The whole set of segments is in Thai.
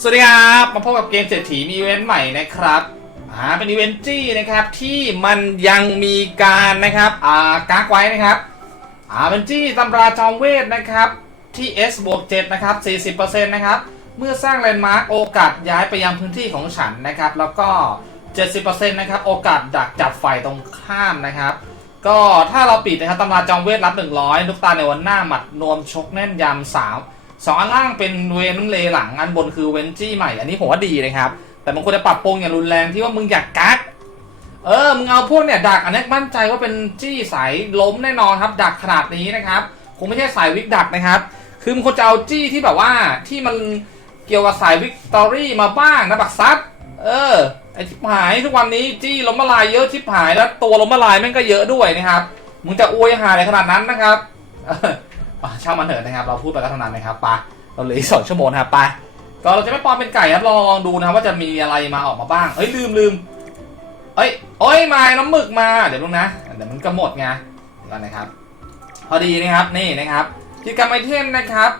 สวัสดีครับ มาพบกับเกมเศรษฐีมีเวนต์ใหม่นะครับอ่าเป็นอีเวนต์จี้นะครับที่มันยังมีการนะครับอ่ากักไว้นะครับอ่าเป็นจี้ตำราจอมเวทนะครับที่ S บวก7นะครับ 40%นะครับเมื่อสร้างแลนด์มาร์กโอกาสย้ายไปยังพื้นที่ของฉันนะครับ แล้วก็ 70%นะครับโอกาสดักจับฝ่ายตรงข้ามนะครับ ก็ถ้าเราปิดนะครับตำราจอมเวทรับ 100 ลูกตาในวันหน้าหมัดนวมชกแน่นยำสาว สองอันล่างเป็นเวนเลหลังอันบนคือเวนจี้ใหม่ อันนี้ผมว่าดีนะครับ แต่มันควรจะปรับปรุงอย่างรุนแรงที่ว่ามึงอยากกักเออ มึงเอาพวกเนี่ยดักอันนี้มั่นใจว่าเป็นจี้สายล้มแน่นอนครับ ดักขนาดนี้นะครับ คงไม่ใช่สายวิกดักนะครับ คือมึงควรจะเอาจี้ที่แบบว่าที่มันเกี่ยวกับสายวิกตอรี่มาบ้างนะบักซัดเออ ไอชิบหายทุกวันนี้จี้ล้มละลายเยอะชิบหายแล้วตัวล้มละลายแม่งก็เยอะด้วยนะครับ มึงจะอวยหาอะไรขนาดนั้นนะครับ ช่างมันเถอะนะครับ เราพูดไปก็เท่านั้นนะครับไปเราเหลืออีกสองชั่วโมงนะครับไปก็เราจะไม่ปลอมเป็นไก่ครับลองลองดูนะครับว่าจะมีอะไรมาออกมาบ้าง เอ้ยลืมลืมเอ้ยโอ้ยมาน้ำหมึกมาเดี๋ยวลุงนะเดี๋ยวมันก็หมดไงเดี๋ยวก่อนนะครับ พอดีนะครับนี่นะครับกิจกรรมไอเทมนะครับ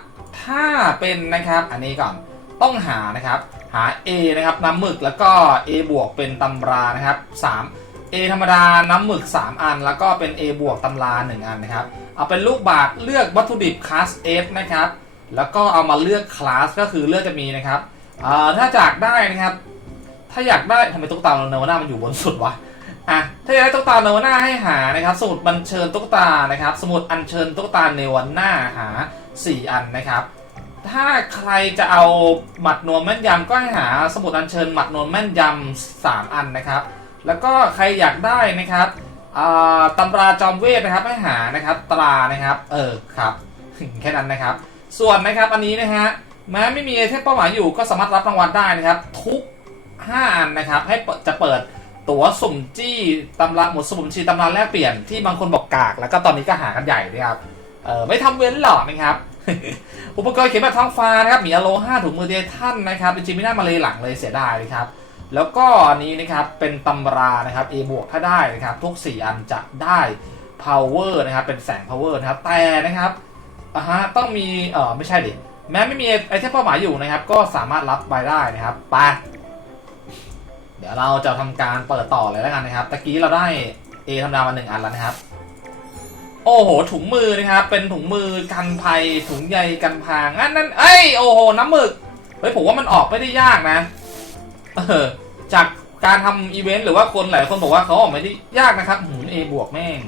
ถ้าเป็นนะครับอันนี้ก่อนต้องหานะครับหา A นะครับน้ำหมึกแล้วก็ A บวกเป็นตำรานะครับ3 A ธรรมดาน้ำหมึก 3 อัน แล้วก็เป็น A บวกตำรา 1 อันนะครับ เอาเป็นลูกบาศก์เลือกวัตถุดิบคลาส F นะครับ แล้วก็เอามาเลือกคลาสก็คือเลือกจะมีนะครับถ้าจากได้นะครับ ถ้าอยากได้ทำไมตุ๊กตาเนวาน่ามันอยู่บนสุดวะอะถ้าอยากได้ตุ๊กตาเนวาน่าให้หานะครับ สมุดบัญเชิญตุ๊กตานะครับ สมุดอัญเชิญตุ๊กตาเนวาน่าหา 4 อันนะครับ ถ้าใครจะเอาหมัดนวมแม่นยำก็ให้หาสมุดอัญเชิญหมัดนวมแม่นยำสามอันนะครับ แล้วก็ใครอยากได้นะครับ ตำราจอมเวทนะครับให้หานะครับตรานะครับ เออครับแค่นั้นนะครับ ส่วนนะครับอันนี้นะฮะแม้ไม่มีไอเทมเป้าหมายอยู่ก็สามารถรับรางวัลได้นะครับ ทุก5อันนะครับให้จะเปิดตั๋วสุ่มจี้ตำราหมดสมุนชีตำราแลกเปลี่ยนที่บางคนบอกกาก แล้วก็ตอนนี้ก็หากันใหญ่นะครับเออไม่ทำเว้นหรอกนะครับ อุปกรณ์เขียนแบบท้องฟ้านะครับมีอโลห้าถุงมือเดทันนะครับจริงๆไม่น่ามาเลยหลังเลยเสียดายนะครับ แล้วก็อันนี้นะครับเป็นตำรานะครับ A บวกถ้าได้นะครับ ทุก 4 อันจะได้ power นะครับ เป็นแสง power นะครับ แต่นะครับอ่าฮะต้องมีเออไม่ใช่ดิแม้ไม่มีไอเทมเป้าหมายอยู่นะครับ ก็สามารถรับไปได้นะครับไปเดี๋ยวเราจะทำการเปิดต่อเลยแล้วกันนะครับ ตะกี้เราได้ A ธรรมดามาหนึ่งอันแล้วนะครับ โอ้โห ถุงมือนะครับ เป็นถุงมือกันภัยถุงใยกันพางนั่นนั่นเอ้ย โอ้โห น้ำหมึก เฮ้ย ผมว่ามันออกไม่ได้ยากนะ เออจากการทำอีเวนต์หรือว่าคนหลายคนบอกว่าเขาออกไม่ได้ยากนะครับหืมเอบวกแม่ง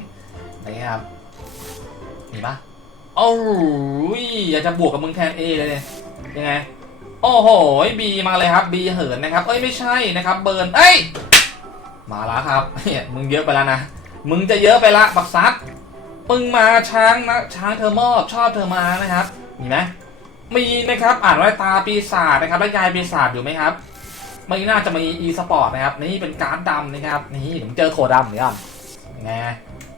นะครับมีปะโอ้ยอยากจะบวกกับมึงแทนเอเลยเนี่ยยังไง โอ้โหบีมาเลยครับบีเหินนะครับ เอ้ยไม่ใช่นะครับ เบิร์นเอ้ยมาแล้วครับเนี่ยมึงเยอะไปแล้วนะมึงจะเยอะไปละบักซัดปึงมาช้างนะช้างเธอมอบชอบเธอมานะครับมีไหมมีนะครับ อ่านว่าตาปีศาจนะครับ และยายปีศาจอยู่ไหมครับ ไม่น่าจะมีอีสปอร์ตนะครับ นี่เป็นการ์ดดำนะครับ นี่ผมเจอโถดำเนี่ยยังไง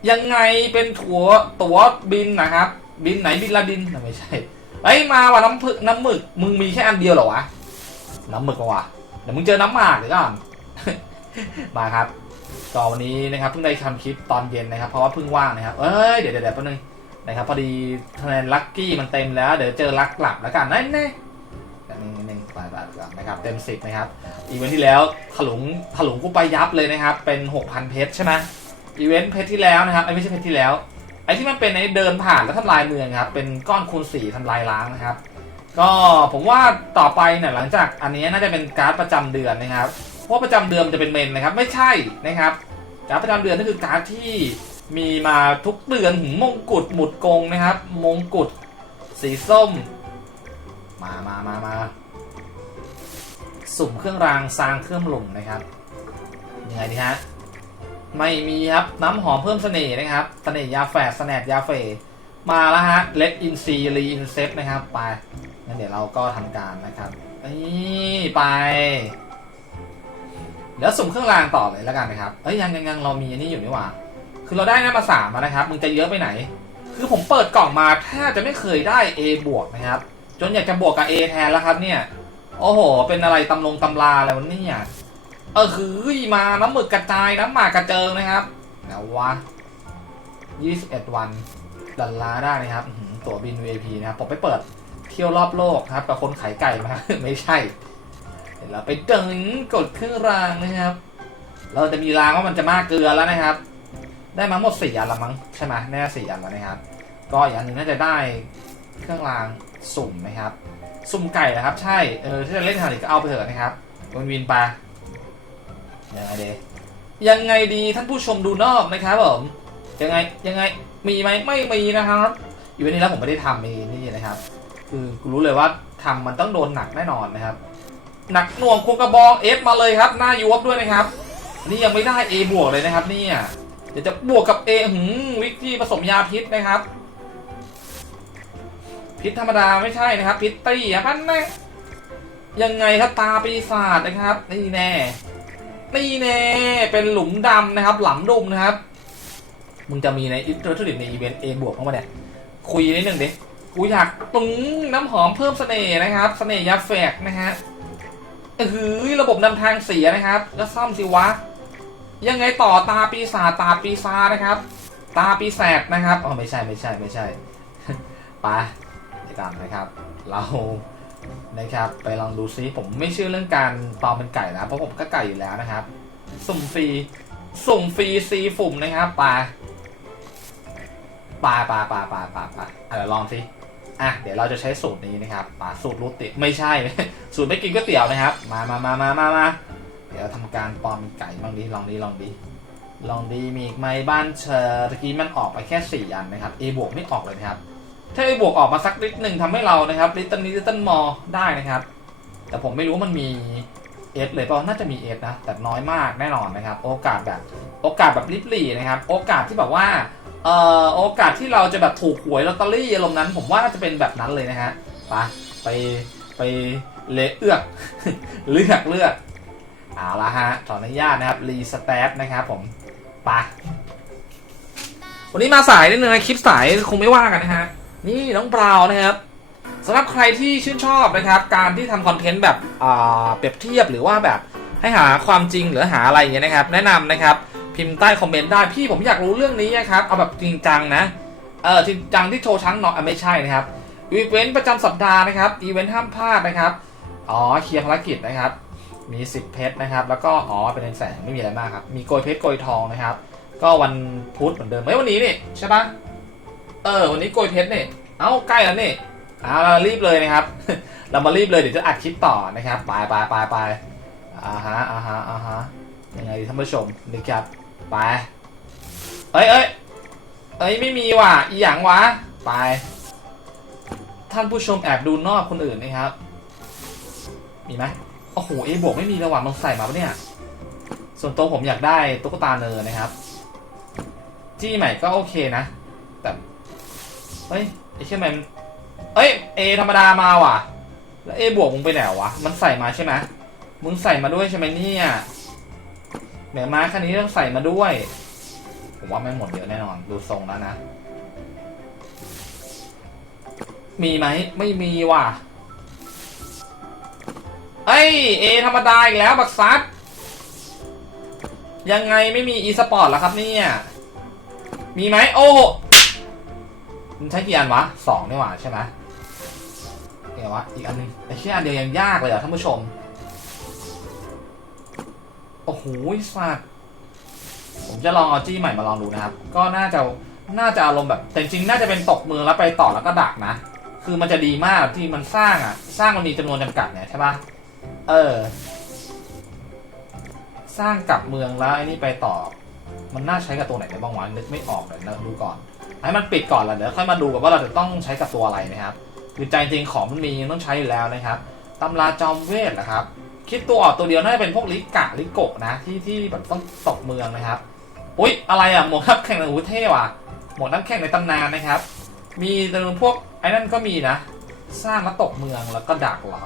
ยังไงเป็นถั่วตัวบินนะครับ บินไหนบินละดินไม่ใช่ไอ้มาว่ะน้ำผึกน้ำหมึกมึงมีแค่อันเดียวเหรอวะน้ำหมึกว่ะเดี๋ยวมึงเจอน้ำหมากเดี๋ยวก่อนมาครับก็วันนี้นะครับเพิ่งได้ทำคลิปตอนเย็นนะครับ เพราะว่าเพิ่งว่างนะครับ เอ้ยเดี๋ยวเดี๋ยวเดี๋ยวแป๊บนึงนะครับพอดีคะแนนลัคกี้มันเต็มแล้ว เดี๋ยวเจอลักหลับแล้วกันนั่นแน่แต่นึงนึง ไปไปก่อนะครับเต็มสิบนะครับ อีเวนท์ที่แล้วถลุงถลุงกูไปยับเลยนะครับ เป็น6,000เพชรใช่ไหมอีเวนต์เพชรที่แล้วนะครับไอ้ไม่ใช่เพชรที่แล้ว ไอ้ที่มันเป็นไอ้เดินผ่านแล้วทำลายเมืองครับ เป็นก้อนคูณสี่ทำลายล้างนะครับ ก็ผมว่าต่อไปเนี่ยหลังจากอันนี้น่าจะเป็นการ์ดประจำเดือนนะครับ เพราะประจำเดือนจะเป็นเมนนะครับ ไม่ใช่นะครับ การ์ดประจำเดือนนั่นคือการ์ดที่มีมาทุกเดือนหืมมงกุฎหมุดกงนะครับ มงกุฎสีส้ม มามามามา สุ่มเครื่องรางสร้างเครื่องหลุมนะครับยังไงดีฮะไม่มีครับน้ำหอมเพิ่มเสน่ห์นะครับเสน่ห์ยาแฝดสแนดยาเฟมาแล้วฮะเลดอินซีรีอินเซปนะครับไปงั้นเดี๋ยวเราก็ทำการนะครับนี่ไปเดี๋ยวสุ่มเครื่องรางต่อเลยแล้วกันนะครับเอ้ยยังยังยังเรามีอันนี้อยู่นี่หว่า คือเราได้นะมาสามนะครับมึงจะเยอะไปไหน คือผมเปิดกล่องมาแทบจะไม่เคยได้ A บวกนะครับ จนอยากจะบวกกับ A แทนแล้วครับเนี่ย โอ้โห เป็นอะไรตำลงตำราอะไรวะเนี่ยเออคือมาน้ำหมึกกระจายน้ำหมากกระเจิงนะครับนะวะ21วันดันลาได้นะครับตั๋วบิน VIP นะครับผมไปเปิดเที่ยวรอบโลกครับกับคนขายไก่มา ไม่ใช่เดี๋ยวเราไปดึงกดเครื่องรางนะครับ เราจะมีรางว่ามันจะมากเกลือแล้วนะครับ ได้มาหมดสี่อันละมั้งใช่ไหมแน่สี่อันแล้วนะครับ ก็อีกอันหนึ่งน่าจะได้เครื่องรางสุ่มนะครับ สุ่มไก่นะครับ ใช่ เออถ้าจะเล่นทางนี้ก็เอาไปเถอะนะครับวินวินไปยังไงดียังไงดีท่านผู้ชมดูนอกนะครับผมยังไงยังไงมีไหมไม่มีนะครับอยู่วันนี้แล้วผมไม่ได้ทำเองนี่นะครับ คือกูรู้เลยว่าทำมันต้องโดนหนักแน่นอนนะครับ หนักหน่วงควงกระบองเอฟมาเลยครับ หน้ายวบด้วยนะครับ นี่ยังไม่ได้ A บวกเลยนะครับเนี่ยเดี๋ยวจะบวกกับ A หืมวิกที่ผสมยาพิษนะครับ พิษธรรมดาไม่ใช่นะครับ พิษตี้อะพันแน่ยังไงครับตาปีศาจนะครับ นี่แน่ นี่แน่ เป็นหลุมดำนะครับ หลังดุมนะครับ มึงจะมีในอินเตอร์ทูดิในอีเวนต์ A บวกเข้ามาเนี่ย คุยนิดหนึ่งดิกูอยากตึงน้ำหอมเพิ่มเสน่ห์นะครับ เสน่ห์ยาแฝกนะฮะเออระบบนำทางเสียนะครับ แล้วซ่อมสิวะ ยังไงต่อตาปีศาจตาปีศาจนะครับ ตาปีแสดนะครับ อ๋อไม่ใช่ไม่ใช่ไม่ใช่ไปเดี๋ยวกันะครับ เรานะครับไปลองดูซิผมไม่เชื่อเรื่องการปลอมเป็นไก่นะเพราะผมก็ไก่อยู่แล้วนะครับ สุ่มฟรีสุ่มฟรีซีฝุ่มนะครับไปไปไปไปไปไปไปอะเดี๋ยวลองสิอะเดี๋ยวเราจะใช้สูตรนี้นะครับป่าสูตรรูติไม่ใช่ สูตรไม่กินก๋วยเตี๋ยวนะครับ มามามามามามาเดี๋ยวทำการปลอมเป็นไก่บ้างดิลองดิลองดิลองดีมีอีกไหมบ้านเชอร์ตะกี้มันออกไปแค่สี่อันนะครับ A บวกไม่ออกเลยนะครับ ถ้า A บวกออกมาสักนิดหนึ่งทำให้เรานะครับลิตเติ้ลนิดลิตเติ้ลมอได้นะครับ แต่ผมไม่รู้มันมีเอสเลยเปล่าน่าจะมีเอสนะ แต่น้อยมากแน่นอนนะครับ โอกาสแบบ โอกาสแบบลิบลี่นะครับ โอกาสที่แบบว่าเอ่อโอกาสที่เราจะแบบถูกหวยลอตเตอรี่อารมนั้น ผมว่าน่าจะเป็นแบบนั้นเลยนะฮะไปไปไปเลเอือกเลือกเลือกเอาละฮะขออนุญาตนะครับรีสเตตนะครับผมปะวันนี้มาสายนิดนึงนะคลิปสายคงไม่ว่ากันนะฮะ นี่น้องบราวน์นะครับสำหรับใครที่ชื่นชอบนะครับ การที่ทำคอนเทนต์แบบเปรียบเทียบหรือว่าแบบให้หาความจริงหรือหาอะไรอย่างเงี้ยนะครับ แนะนำนะครับ พิมพ์ใต้คอมเมนต์ได้พี่ผมอยากรู้เรื่องนี้นะครับ เอาแบบจริงจังนะเออจริงจังที่โชว์ช้างนอะไม่ใช่นะครับอีเวนต์ประจำสัปดาห์นะครับอีเวนต์ห้ามพลาดนะครับอ๋อเคลียร์ภารกิจนะครับ มี 10 เพชรนะครับ แล้วก็อ๋อเป็นแสงไม่มีอะไรมากครับมีโกยเพชรโกยทองนะครับ ก็วันพุธเหมือนเดิมเฮ้ยวันนี้นี่ใช่ปะ เออ วันนี้โกยเพชรนี่เอ้าใกล้แล้วนี่เอาเรารีบเลยนะครับ เรามารีบเลยเดี๋ยวจะอัดคลิปต่อนะครับไปไปไปไปอ่าฮะอ่าฮะอ่าฮะยังไงดีท่านผู้ชมนะครับไปเอ้ยเอ้ยเอ้ยไม่มีว่ะอีหยังวะไป ท่านผู้ชมแอบดูนอกคนอื่นนะครับ มีไหมโอ้โหเอบวกไม่มีระหว่างมันใส่มาปะเนี่ย ส่วนตัวผมอยากได้ตุ๊กตาเนอร์นะครับจี้ใหม่ก็โอเคนะ เฮ้ยไอ้เชี่ยมันเอ้ยเอธรรมดามาว่ะ แล้วเอบวกมึงไปไหนวะ มันใส่มาใช่ไหมมึงใส่มาด้วยใช่ไหมเนี่ยเดี๋ยวมาคันนี้ต้องใส่มาด้วย ผมว่าไม่หมดเยอะแน่นอน ดูทรงแล้วนะ มีไหม ไม่มีว่ะ เอ้ยเอธรรมดาอีกแล้วบักซัดยังไงไม่มีอีสปอร์ตแล้วครับเนี่ย มีไหมโอ้ มันใช้กี่อันวะสองนี่หว่าใช่ไหมเดี๋ยววะอีกอันหนึงไอ้เชี่ยอันเดียวยังยากเลยอะท่านผู้ชม โอ้โหสัตว์ผมจะลองเอาจี้ใหม่มาลองดูนะครับ ก็น่าจะน่าจะอารมณ์แบบแต่จริงน่าจะเป็นตกมือแล้วไปต่อแล้วก็ดักนะ คือมันจะดีมากที่มันสร้างอะ สร้างมันมีจำนวนจำกัดเนี่ยใช่ปะเออ สร้างกลับเมืองแล้วไอ้นี่ไปต่อ มันน่าใช้กับตัวไหนได้บ้างวะนึกไม่ออกเลยนะดูก่อน ให้มันปิดก่อนแล้วเดี๋ยวค่อยมาดูกันว่าเราจะต้องใช้กับตัวอะไรนะครับคือใจจริงของมันมีต้องใช้อยู่แล้วนะครับตำราจอมเวทนะครับ คิดตัวออกตัวเดียวน่าจะเป็นพวกลิกะลิโกะนะที่ที่แบบต้องตกเมืองนะครับอุ๊ยอะไรอะหมวกนักแข่งในอูเท่ว่ะหมวกนักแข่งในตำนานนะครับ มีจำนวนพวกไอ้นั่นก็มีนะ สร้างแล้วตกเมืองแล้วก็ดักเหรอ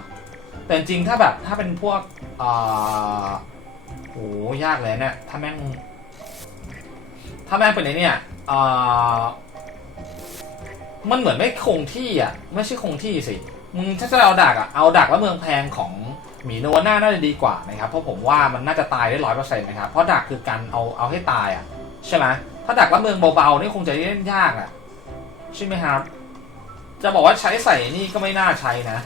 แต่จริงถ้าแบบถ้าเป็นพวกอ่าโหยากเลยเนี่ยถ้าแม่งถ้าแม่งเป็นไอเนี่ยอ่า มันเหมือนไม่คงที่อะ ไม่ใช่คงที่สิ มึงถ้าจะเอาดักอะ เอาดักแล้วเมืองแพงของหมีโนวาน่าน่าจะดีกว่านะครับ เพราะผมว่ามันน่าจะตายได้ร้อยเปอร์เซ็นต์นะครับ เพราะดักคือการเอาเอาให้ตายอะ ใช่ไหมถ้าดักแล้วเมืองเบาๆนี่คงจะเล่นยากอะ ใช่ไหมครับ จะบอกว่าใช้ใส่นี่ก็ไม่น่าใช้นะ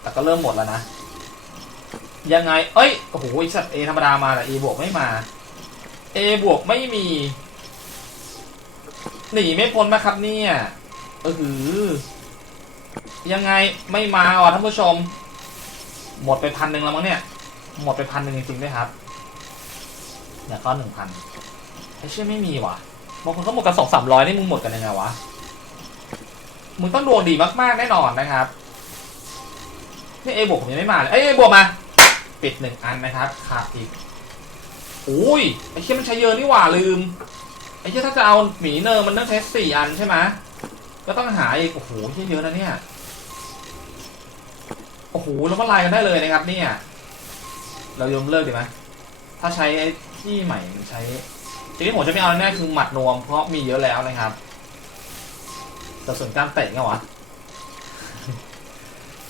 แต่ก็เริ่มหมดแล้วนะ ยังไง เอ้ย โอ้โหอ้สัตว์ A ธรรมดามาแต่ A บวกไม่มา A บวกไม่มี หนีไม่พ้นนะครับเนี่ยเออหือ ยังไงไม่มาว่ะท่านผู้ชม หมดไปพันหนึ่งแล้วมั้งเนี่ย หมดไปพันหนึ่งจริงๆด้วยครับเดี๋ยวก็หนึ่งพันไอ้เชื่อไม่มีว่ะบางคนเขาหมดกันสองสามร้อยนี่มึงหมดกันยังไงวะ มึงต้องดวงดีมากๆแน่นอนนะครับนี่เอบวกผมยังไม่มาเลยเอ้ยบวกมา ปิดหนึ่งอันนะครับขาดอีกโอ้ยไอ้เชี่ยมันใช้เยอะนี่หว่าลืม ไอ้เชี่ยถ้าจะเอาหมีเนอร์มันต้องใช้สี่อันใช่ไหมก็ต้องหาอีกโอ้โหเชี่เยอะนะเนี่ยโอ้โหแล้วมาลายกันได้เลยนะครับ เนี่ย เรายอมเลิกดีไหมถ้าใช้ไอ้ที่ใหม่มันใช้ทีนี้ผมจะไม่เอาแน่คือหมัดนวมเพราะมีเยอะแล้วนะครับแต่ส่วนการเตะไงวะ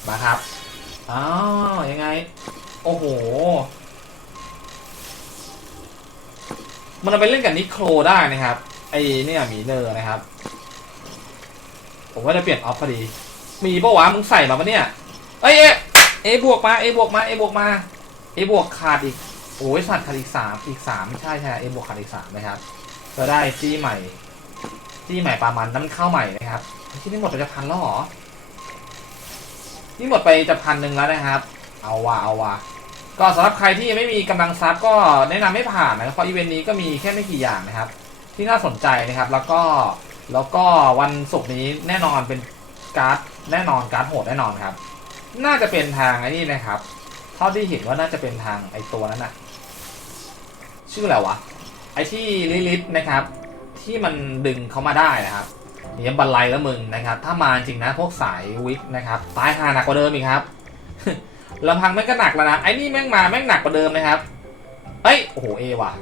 มาครับอ้าวยังไง โอ้โห มันเอาไปเล่นกับนิโครได้นะครับ ไอ้เนี่ยหมีเนอร์นะครับ ผมว่าจะเปลี่ยนออฟพอดี มีปะวะมึงใส่มาปะเนี่ยเอ้ยเอะเอบวกมาเอบวกมาเอบวกมาเอบวกขาดอีกโอ้ยสัตว์ขาดอีกสามอีกสามใช่ใช่เอบวกขาดอีกสามนะครับจะได้จี้ใหม่จี้ใหม่ปลามันน้ำมันเข้าใหม่นะครับที่นี่หมดไปจะพันแล้วหรอนี่หมดไปจะพันหนึ่งแล้วนะครับ เอาว่ะเอาว่ะ ก็สำหรับใครที่ยังไม่มีกำลังซับก็แนะนำไม่ผ่านนะครับเพราะอีเวนต์นี้ก็มีแค่ไม่กี่อย่างนะครับ ที่น่าสนใจนะครับ แล้วก็แล้วก็วันศุกร์นี้แน่นอนเป็นการ์ดแน่นอนการ์ดโหดแน่นอนครับ น่าจะเป็นทางไอ้นี่นะครับ เท่าที่เห็นว่าน่าจะเป็นทางไอ้ตัวนั้นนะชื่ออะไรวะไอ้ที่ลิลิทนะครับ ที่มันดึงเขามาได้นะครับเนี่ยบันไลแล้วมึงนะครับ ถ้ามาจริงนะพวกสายวิกนะครับตายหาหนักกว่าเดิมอีกครับ ลำพังแม่งก็หนักแล้วนะไอ้นี่แม่งมาแม่งหนักกว่าเดิมนะครับเอ้ยโอ้โหเอว่ะ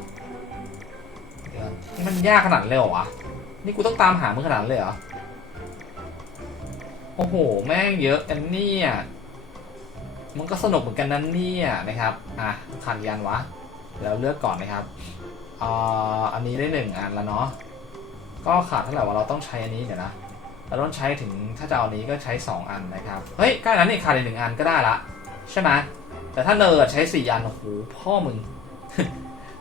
มันยากขนาดเลยเหรอวะนี่กูต้องตามหามึงขนาดเลยเหรอโอ้โห แม่งเยอะอันเนี่ยมันก็สนุกเหมือนกันนั่นเนี่ยนะครับอะขันยันวะแล้วเลือกก่อนนะครับอ่าอันนี้ได้หนึ่งอันแล้วเนาะก็ขาดเท่าไหร่วะเราต้องใช้อันนี้เดี๋ยวนะเราต้องใช้ถึงถ้าจะเอาอันนี้ก็ใช้สองอันนะครับ เฮ้ยใกล้แล้วนี่ขาดอีกหนึ่งอันก็ได้ละ ใช่ไหมแต่ถ้าเนอร์ใช้สี่อันโอ้โหพ่อมึง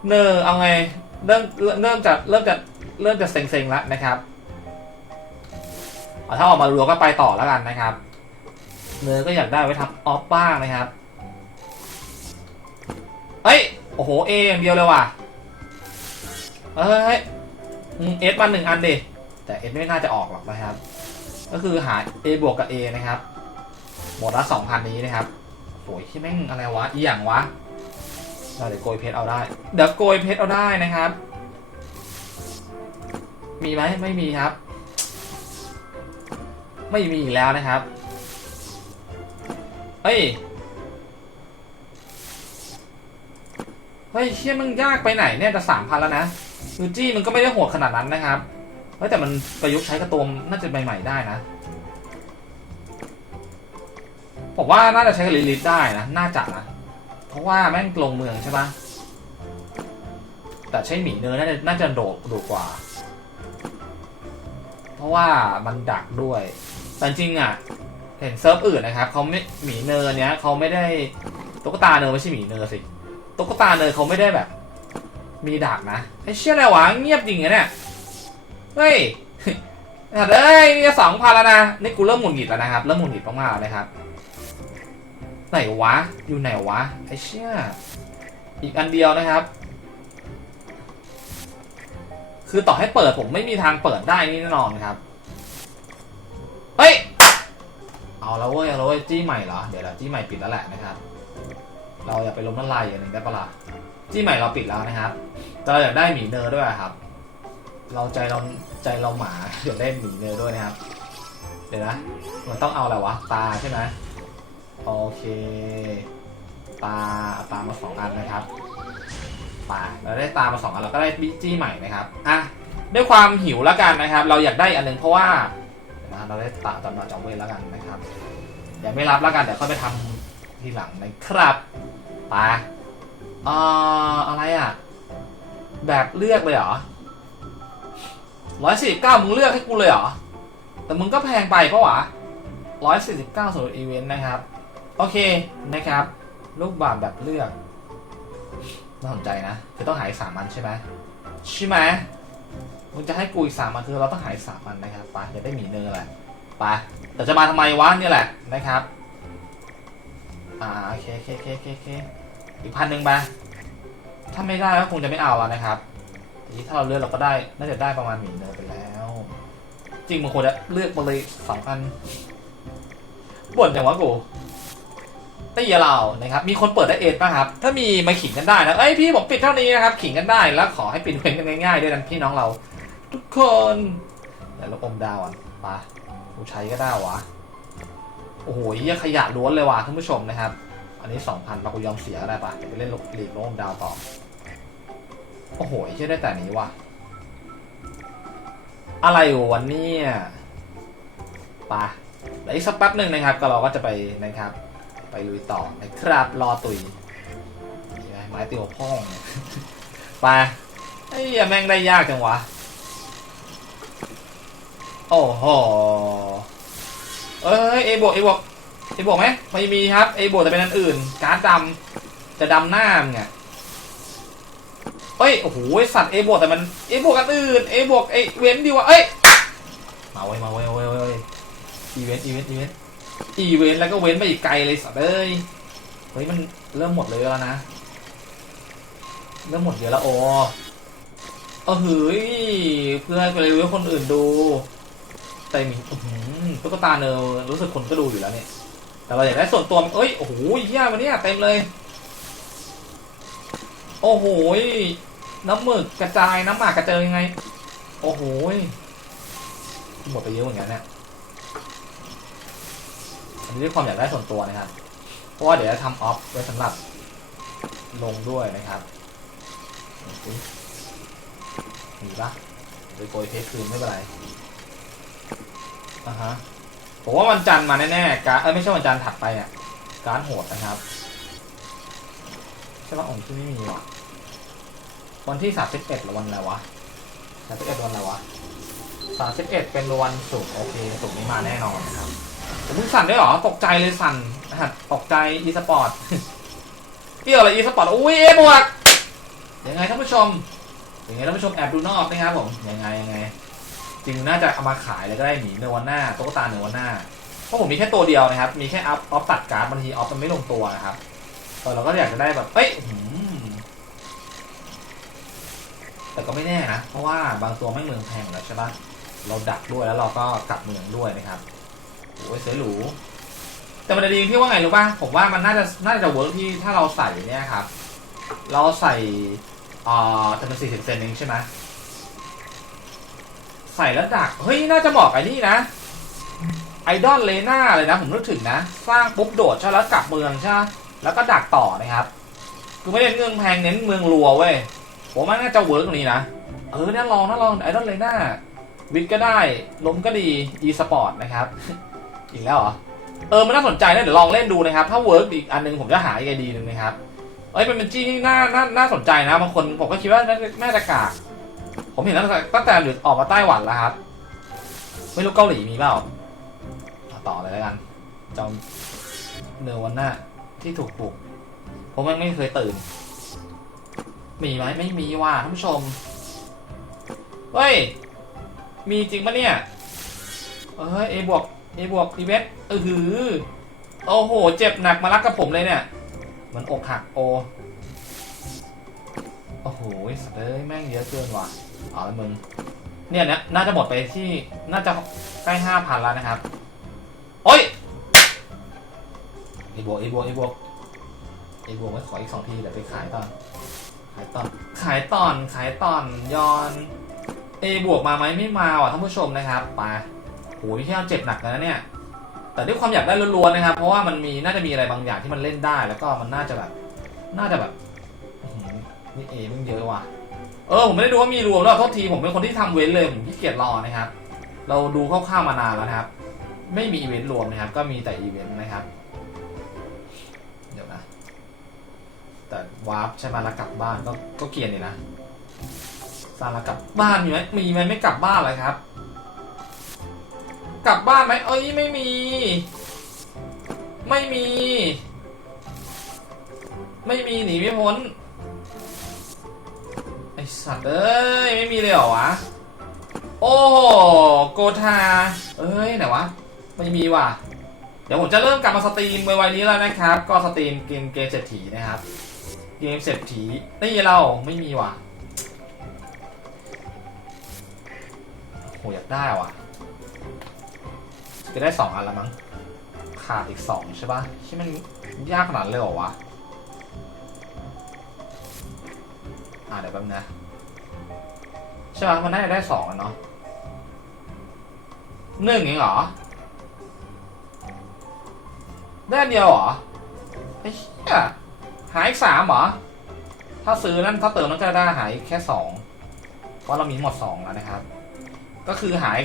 เนอร์เอาไงเริ่มเริ่มจะเริ่มจะเริ่มจะเซ็งๆแล้วนะครับถ้าออกมารัวก็ไปต่อแล้วกันนะครับ เนอร์ก็อยากได้ไว้ทำออฟบ้างนะครับเฮ้ยโอ้โหเออย่างเดียวเลยว่ะเฮ้ยเอสมาหนึ่งอันดิแต่เอสไม่น่าจะออกหรอกนะครับ ก็คือหา A บวกกับ A นะครับ หมดละสองพันนี้นะครับ โอ้ยที่แม่งอะไรวะอีหยังวะเราเดี๋ยวโกยเพชรเอาได้ เดี๋ยวโกยเพชรเอาได้นะครับ มีไหมไม่มีครับ ไม่มีอีกแล้วนะครับ เฮ้ย เฮ้ยเชี่ยมึงยากไปไหนเนี่ยจะสามพันแล้วนะคือจี้มันก็ไม่ได้โหดขนาดนั้นนะครับเฮ้ยแต่มันประยุกต์ใช้กระตัวน่าจะใหม่ๆได้นะ ผมว่าน่าจะใช้ลิลิทได้นะ น่าจะนะ เพราะว่าแม่งลงเมืองใช่ปะแต่ใช้หมีเนื้อน่าจะน่าจะโดดดดกว่า เพราะว่ามันดักด้วย แต่จริงอะ เห็นเซิร์ฟอื่นนะครับเขาไม่หมีเนอเนี้ยเขาไม่ได้ตุ๊กตาเนอไม่ใช่หมีเนอสิตุ๊กตาเนอเขาไม่ได้แบบ มีดักนะไอ้เชี่ยอะไรวะเงียบจริงอะเนี่ยเฮ้ยเฮ้ยนี่สองพันแล้วนะนี่กูเริ่มหงุดหงิดแล้วนะครับเริ่มหงุดหงิดมากๆแล้วนะครับ ไหนวะ อยู่ไหนวะ ไอ้เชี่ย อีกอันเดียวนะครับ คือต่อให้เปิดผมไม่มีทางเปิดได้นี่แน่นอนครับ เฮ้ย เอาแล้วเว้ยเอาแล้วเว้ยจี้ใหม่เหรอ เดี๋ยวเราจี้ใหม่ปิดแล้วแหละนะครับ เราอย่าไปล้มละลายอย่างหนึ่งได้ปะล่ะจี้ใหม่เราปิดแล้วนะครับ แต่เราอยากได้หมีเนอร์ด้วยครับ เราใจเราใจเราหมาอยากได้หมีเนอร์ด้วยนะครับ เดี๋ยวนะ มันต้องเอาอะไรวะ ตาใช่ไหม โอเคตาเอาตามาสองอันนะครับไปเราได้ตามาสองอันเราก็ได้บิจี้ใหม่นะครับอะด้วยความหิวแล้วกันนะครับ เราอยากได้อันหนึงเพราะว่าเราได้ตาตอนมาจองเวทแล้วกันนะครับอย่าไม่รับแล้วกันเดี๋ยวค่อยไปทำทีหลังนะครับไปเอ่ออะไรอะ แบบเลือกเลยเหรอร้อยสี่สิบเก้ามึงเลือกให้กูเลยเหรอแต่มึงก็แพงไปเพราะวะร้อยสี่สิบเก้าสำหรับอีเวนต์นะครับ โอเคนะครับ ลูกบาศแบบเลือกน่าสนใจนะคือต้องหายสามอันใช่ไหมใช่ไหมมึงจะให้กูอีกสามอันคือเราต้องหายสามอันนะครับไปจะได้หมีเนอร์แหละไปแต่จะมาทำไมวะเนี่ยแหละนะครับ อ่าโอเคโอเคโอเคโอเคอเคอีกพันหนึ่งไปถ้าไม่ได้ก็คงจะไม่เอาแล้วนะครับทีนี้ถ้าเราเลือกเราก็ได้ น่าจะได้ประมาณหมีเนอร์ไปแล้ว จริงมันควรจะเลือกมาเลยสองอันบ่นอย่างวะกู ตีเรานะครับมีคนเปิดได้เอ็ดป่ะครับ ถ้ามีมาขิงกันได้นะเอ้ยพี่ผมปิดเท่านี้นะครับขิงกันได้แล้วขอให้ปิดเพลงกันง่ายๆด้วยนะพี่น้องเรา ทุกคนเดี๋ยวเราอมดาวอะปะกูใช้ก็ได้วะโอ้โหเหี้ยขยะล้วนเลยว่ะท่านผู้ชมนะครับ อันนี้สองพันเรากูยอมเสียก็ได้ปะเดี๋ยวไปเล่นลีกโลมดาวต่อโอ้โหเชื่อได้แต่นี้ว่ะอะไรวันนี้ปะแล้วอีกสักแป๊บหนึ่งนะครับ ก็เราก็จะไปนะครับ ไปลุยต่อนะครับรอตุยไม้ตีหัวพ่องไปไอ้ยแม่งได้ยากจังวะ โอ้โหเอ้ยเอบวกเอบวกเอบวกไหมไม่มีครับเอบวกแต่เป็นอันอื่น การดำจะดำหน้ามึงอะเอ้ยโอ้โหสัตว์เอบวกแต่มันเอบวกอันอื่นเอบวกไอเว้นดีวะเอ้ยมาเว้ยมาเว้ยมาเว้ยมาเว้ยอีเวนต์อีเวนต์อีเวนต์ อีเวนแล้วก็เว้นไปอีกไกลเลยสัตว์เอ้ยเฮ้ยมันเริ่มหมดเลยแล้วนะ เริ่มหมดเยอะแล้วโอ้เออเฮ้ยเพื่อไปรีวิวให้คนอื่นดูแต่มีตุ๊กตาเนอร์รู้สึกคนก็ดูอยู่แล้วเนี่ยแต่เราอยากได้ส่วนตัวเอ้ยโอ้โหเหี้ยมันเนี่ยเต็มเลย โอ้โหน้ำหมึกกระจายน้ำหมากกระเจิงยังไง โอ้โหหมดไปเยอะเหมือนกันเนี่ยอันนี้ ด้วยความอยากได้ส่วนตัวนะครับ เพราะว่าเดี๋ยวจะทำออฟไว้สำหรับลงด้วยนะครับมีปะไปโกยเพชรคืนไม่เป็นไรอ่าฮะผมว่าวันจันทร์มาแน่ๆการเอ้ยไม่ใช่วันจันทร์ถัดไปอะการโหดนะครับใช่ปะองค์ที่ไม่มีวะวันที่สามสิบเอ็ดหรือวันอะไรวะสามสิบเอ็ดวันอะไรวะสามสิบเอ็ดเป็นวันศุกร์โอเคศุกร์นี้มาแน่นอนนะครับ ผมเพิ่งสั่นได้หรอ ตกใจเลยสั่นนะฮะตกใจอีสปอร์ตเกี่ยวอะไรอีสปอร์ตอุ้ยเอบวกยังไงท่านผู้ชมยังไงท่านผู้ชมแอบดูนอกนะครับผมยังไงยังไงจริงน่าจะเอามาขายเลยก็ได้หมีเนวันหน้าตุ๊กตาเนวันหน้าเพราะผมมีแค่ตัวเดียวนะครับ มีแค่อัพออฟตัดการ์ดบางทีออฟมันไม่ลงตัวนะครับเออเราก็อยากจะได้แบบเอ้ยหืมแต่ก็ไม่แน่นะ เพราะว่าบางตัวไม่เมืองแพงแล้วใช่ปะเราดักด้วยแล้วเราก็กลับเมืองด้วยนะครับ โอ้ยเสือหรู แต่มันจะดีที่ว่าไงรู้ป่ะผมว่ามันน่าจะน่าจะเวิร์กที่ถ้าเราใส่เนี่ยครับ เราใส่อ่าจะเป็นสี่สิบเซนเองใช่ไหมใส่แล้วดัก เฮ้ย น่าจะเหมาะไอ้นี่นะ ไอดอลเลน่าเลยนะ ผมนึกถึงนะ สร้างปุ๊บโดดใช่แล้วกลับเมืองใช่ไหมแล้วก็ดักต่อนะครับคือไม่ได้นเมืองแพงเน้นเมืองรัวเว้ยผมว่าน่าจะเวิร์กตรงนี้นะ เออน่าลองน่าลองไอดอลเลน่าวิทก็ได้ล้มก็ดี e สปอร์ตนะครับ อีกแล้วเหรอ เออ มันน่าสนใจนะ เดี๋ยวลองเล่นดูนะครับ ถ้าเวิร์กอีกอันหนึงผมจะหาอีกไอดีหนึ่งนะครับ เอ้ย เป็นเป็นจี้ที่น่า น่า น่าสนใจนะ บางคนผมก็คิดว่าน่าจะน่าจะกาก ผมเห็นตั้งแต่ตั้งแต่หรือออกมาไต้หวันแล้วครับ ไม่รู้เกาหลีมีเปล่า ต่อเลยแล้วกันจอมเนวันหน้าที่ถูกปลุก ผมยังไม่เคยตื่น มีไหมไม่มีว่ะท่านผู้ชม เฮ้ย มีจริงปะเนี่ยเอ้ย เอบวก เอบวกอีเวสเออหือ โอ้โห เจ็บหนักมารักกับผมเลยเนี่ย มันอกหักโอ โอ้โหสัตว์เอ้ยแม่งเยอะเกินว่ะ เอาละมึง เนี่ยนะน่าจะหมดไปที่ น่าจะใกล้ห้าพันแล้วนะครับ โอ้ยไอบวกไอบวกไอบวกไอบวกไว้ขออีกสองทีเดี๋ยวไปขายตอน ขายตอน ขายตอน ขายตอนย้อน เอบวกมาไหมไม่มาว่ะท่านผู้ชมนะครับ ไป โหพี่แค่เจ็บหนักนะเนี่ย แต่ด้วยความอยากได้ล้วนๆนะครับ เพราะว่ามันมีน่าจะมีอะไรบางอย่างที่มันเล่นได้ แล้วก็มันน่าจะแบบ น่าจะแบบนี่เอมึงเยอะว่ะ เออผมไม่ได้ดูว่ามีรวมแล้วโทษทีผมเป็นคนที่ทำเว้นเลยผมขี้เกียจรอนะครับ เราดูคร่าวๆมานานแล้วนะครับ ไม่มีอีเวนต์รวมนะครับ ก็มีแต่อีเวนต์นะครับ เดี๋ยวนะ แต่วาร์ปใช่ไหมแล้วกลับบ้านก็ก็เกียนนี่นะสาล้วกลับบ้านมีไหมมีไหมไม่กลับบ้านเลยครับ กลับบ้านไหมเอ้ยไม่มี ไม่มี ไม่มีหนีไม่พ้นไอสัตว์เอ้ยไม่มีเลยเหรอวะ โอ้โหโกธาเอ้ยไหนวะ ไม่มีว่ะ เดี๋ยวผมจะเริ่มกลับมาสตรีมไวๆนี้แล้วนะครับ ก็สตรีมเกมเกมเศรษฐีนะครับ เกมเศรษฐีนี่เราไม่มีว่ะโหอยากได้ว่ะ จะได้สองอันแล้วมั้ง ขาดอีกสองใช่ปะที่มันยากขนาดเลยเหรอวะ อ่าเดี๋ยวแป๊บนะใช่ปะมันน่าจะได้สองอันเนาะหนึ่งเองเหรอ ได้อันเดียวเหรอไอ้เหี้ยหายอีกสามเหรอ ถ้าซื้อนั่นถ้าเติมนั่นก็ได้หายแค่สองเพราะเรามีหมดสองแล้วนะครับ ก็คือหาย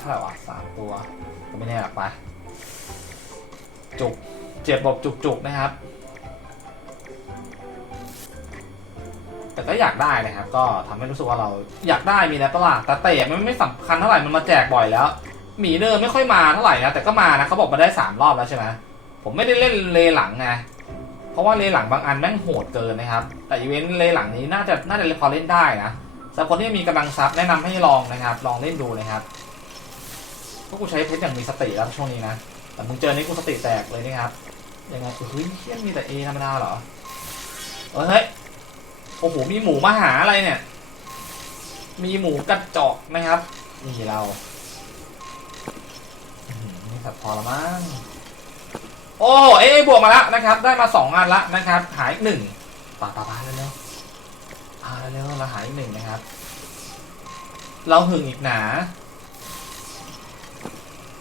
เท่าไหร่วะสามตัวก็ไม่แน่หรอกไปจุกเจ็บบอกจุกๆนะครับ แต่ก็อยากได้นะครับ ก็ทำให้รู้สึกว่าเราอยากได้มีแล้วปะลาดแต่เตะมันไม่สำคัญเท่าไหร่มันมาแจกบ่อยแล้วหมีเดิมไม่ค่อยมาเท่าไหร่นะแต่ก็มานะเขาบอกมาได้สามรอบแล้วใช่ไหมผมไม่ได้เล่นเลหลังไงเพราะว่าเลหลังบางอันแม่งโหดเกินนะครับ แต่อีเวนต์เลหลังนี้น่าจะน่าจะพอเล่นได้นะสำหรับคนที่มีกำลังทรัพย์แนะนำให้ลองนะครับ ลองเล่นดูนะครับ พวกกูใช้เพชรอย่างมีสติแล้วช่วงนี้นะ แต่มึงเจอนี่กูสติแตกเลยนะครับยังไงเฮ้ยเฮี้ยมีแต่เอธรรมดาเหรอเฮ้ยโอ้โหมีหมูมาหาอะไรเนี่ย มีหมูกระจอกนะครับนี่เรานี่สัตว์พอละมั้งโอ้เอ้บวกมาแล้วนะครับ ได้มาสองอันละนะครับ หายหนึ่งปาปาปาเร็วๆอ่าเร็วเราหายหนึ่งนะครับ เราหึงอีกหนา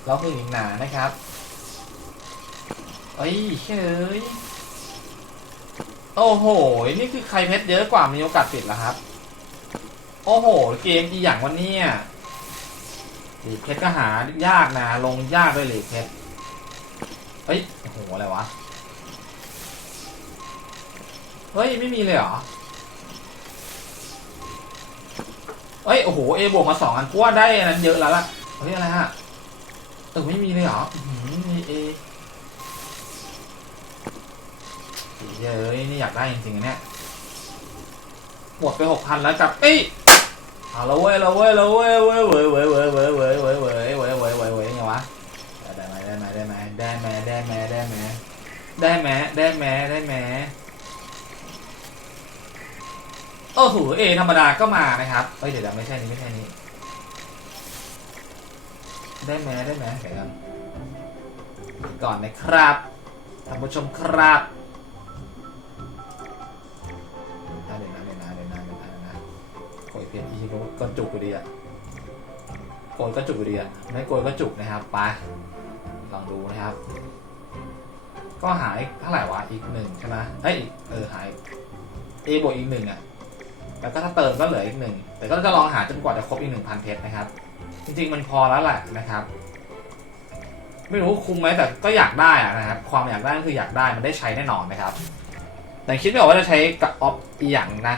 เราหึงอีกหนานะครับเอ้ยเฮ้ยโอ้โห นี่คือใครเพชรเยอะกว่ามีโอกาสติดแล้วครับ โอ้โห เกมอีอย่างวันนี้หลีเพชรก็หายากนะ ลงยากด้วยหลีเพชรเฮ้ย โอ้โห อะไรวะ เฮ้ย ไม่มีเลยเหรอ เฮ้ย โอ้โห เอบวกมาสองอันกูว่าได้อันนั้นเยอะแล้วล่ะ เฮ้ย อะไรฮะ เออไม่มีเลยเหรอมีเอเย้ยนี่อยากได้จริงๆเนี่ยหมดไปหกพันแล้วกับเอ้ยเอาละเว้ยละเว้ยละเว้ยเว้ยเว้ยเว้ยเว้ยเว้ยเว้ยเว้ยเว้ยเว้ยเว้ยเว้ยเว้ยไงวะได้ไหมได้ไหมได้ไหมได้ไหมได้ไหมได้ไหมได้ไหมได้ไหมได้ไหมโอ้โหเอธรรมดาก็มานะครับเฮ้ยเดี๋ยวไม่ใช่นี้ไม่ใช่นี้ ได้ไหมได้ไหมเดี๋ยวกันก่อนนะครับท่านผู้ชมครับได้เลยนะเลยวนะเลยวนะเลยนะเลยนะโกยเพชรอีโรก็จุกอยู่ดีอะโกยก็จุกอยู่ดีอะไม่โกยก็จุกนะครับไปลองดูนะครับ ก็หายเท่าไหร่วะอีกหนึ่งใช่ไหมเอ้ยเออหายเอบวกอีกหนึ่งอะ แล้วก็ถ้าเติมก็เหลืออีกหนึ่ง แต่ก็จะลองหาจนกว่าจะครบอีกหนึ่งพันเพชรนะครับ จริงๆมันพอแล้วแหละนะครับ ไม่รู้คุ้มไหมแต่ก็อยากได้อะนะครับ ความอยากได้ก็คืออยากได้มันได้ใช้แน่นอนนะครับ แต่คิดไม่ออกว่าจะใช้กับออฟอีหยังนะ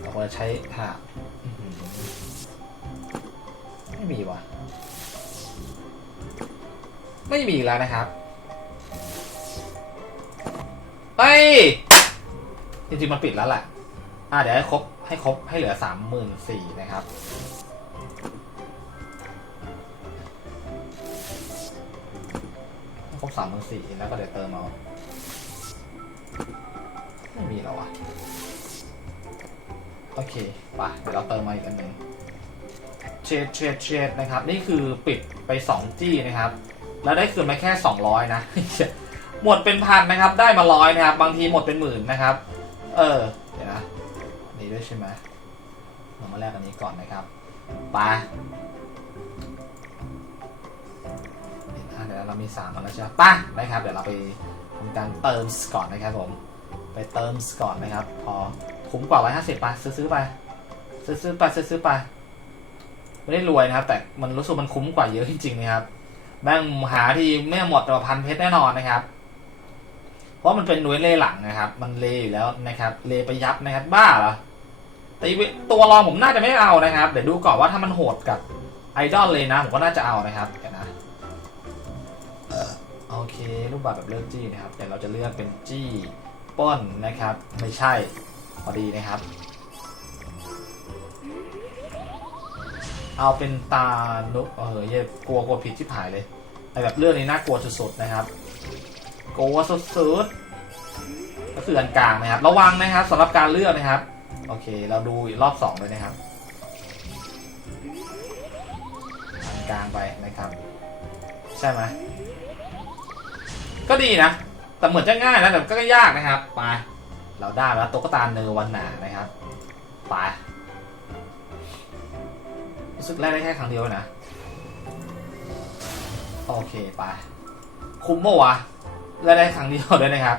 เราควรจะใช้หาอื้อหือไม่มีวะไม่มีแล้วนะครับเอ้ยจริงๆมันปิดแล้วแหละ อะเดี๋ยวให้ครบให้ครบให้เหลือสามหมื่นสี่นะครับ ครบสามหมื่นสี่แล้วก็เดี๋ยวเติมเอาไม่มีแล้ววะโอเคไปเดี๋ยวเราเติมมาอีกอันหนึ่งเชดเชดเชดนะครับ นี่คือปิดไป2จี้นะครับ แล้วได้คืนมาแค่200นะหมดเป็นพันนะครับ ได้มาร้อยนะครับ บางทีหมดเป็นหมื่นนะครับ เออ ด้วยใช่ไหมเรามาแลกอันนี้ก่อนนะครับปอะเดี๋ยวเรามีสามแล้วใช่ไหมไป้านะครับ เดี๋ยวเราไปทำการเติมก่อนนะครับผม ไปเติมก่อนนะครับ พอคุ้มกว่า150ไปซื้อซื้อไปซื้อซื้อไปซื้อซื้อไปไม่ได้รวยนะครับ แต่มันรู้สึกมันคุ้มกว่าเยอะจริงๆนะครับแม่งหาที่ไม่หมดแตัวพันเพชรแน่นอนนะครับ เพราะมันเป็นหน่วยเล่หลังนะครับ มันเลอยู่แล้วนะครับ เลไปยับนะครับ บ้าเหรอ แต่อีตัวรองผมน่าจะไม่เอานะครับ เดี๋ยวดูก่อนว่าถ้ามันโหดกับไอดอลเลยนะ ผมก็น่าจะเอานะครับเดี๋ยวนะโอเครูปแบบแบบเลือกจี้นะครับแต่เราจะเลือกเป็นจี้ปล้นนะครับ ไม่ใช่พอดีนะครับ เอาเป็นตานุเออเย่กลัวกลัวผิดที่ผายเลยไอแบบเรื่องนี้น่ากลัวสุดๆนะครับกลัวสุดๆก็คืออันกลางนะครับ ระวังนะครับสำหรับการเลือกนะครับ โอเค เราดูอีกรอบสองเลยนะครับอันกลางไปนะครับ ใช่ไหมก็ดีนะ แต่เหมือนจะง่ายนะแต่ก็ยากนะครับไปเราได้แล้วตุ๊กตาเนอวันหนานะครับไปรู้สึกแรกได้แค่ครั้งเดียวนะ โอเคไปคุ้มปะวะแรกได้ครั้งเดียวด้วยนะครับ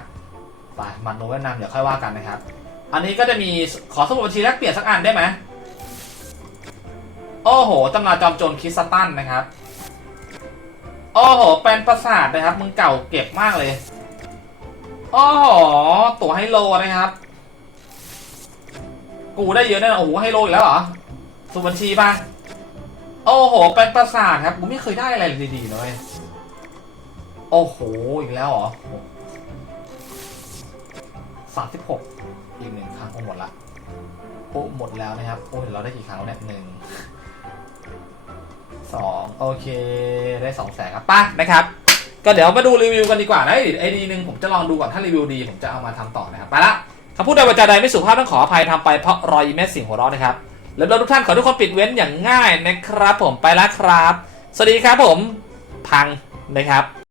ไปมัดโนเวียดนามเดี๋ยวค่อยว่ากันนะครับ อันนี้ก็จะมีขอสมุดบัญชีแลกเปลี่ยนสักอันได้ไหมโอ้โหตำนาจอมโจรคิสตันนะครับ โอ้โหเป็นประสาทนะครับ มึงเก่าเก็บมากเลย โอ้โห ตั๋วไฮโลนะครับ กูได้เยอะแน่นอนโอ้โหไฮโลอีกแล้วเหรอสุบัญชีป่ะโอ้โห เป็นประสาทครับกูไม่เคยได้อะไรดีๆเลยโอ้โห อีกแล้วเหรอสามสิบหก หมดละโอ้หมดแล้วนะครับโอ้ยเราได้กี่ครั้งแล้วเนี่ยหนึ่งสองโอเคได้สองแสนครับป้านะครับ ก็เดี๋ยวมาดูรีวิวกันดีกว่านะไอดีหนึ่งผมจะลองดูก่อนถ้ารีวิวดี ผมจะเอามาทำต่อนะครับไปละคำพูดใดวาจาใดไม่สุภาพต้องขออภัยทำไปเพราะรอยยิ้มแม่เสิ่งหัวเราะนะครับแล้วเราทุกท่านขอทุกคนปิดเว้นอย่างง่ายนะครับ ผมไปละครับ สวัสดีครับผมพังนะครับ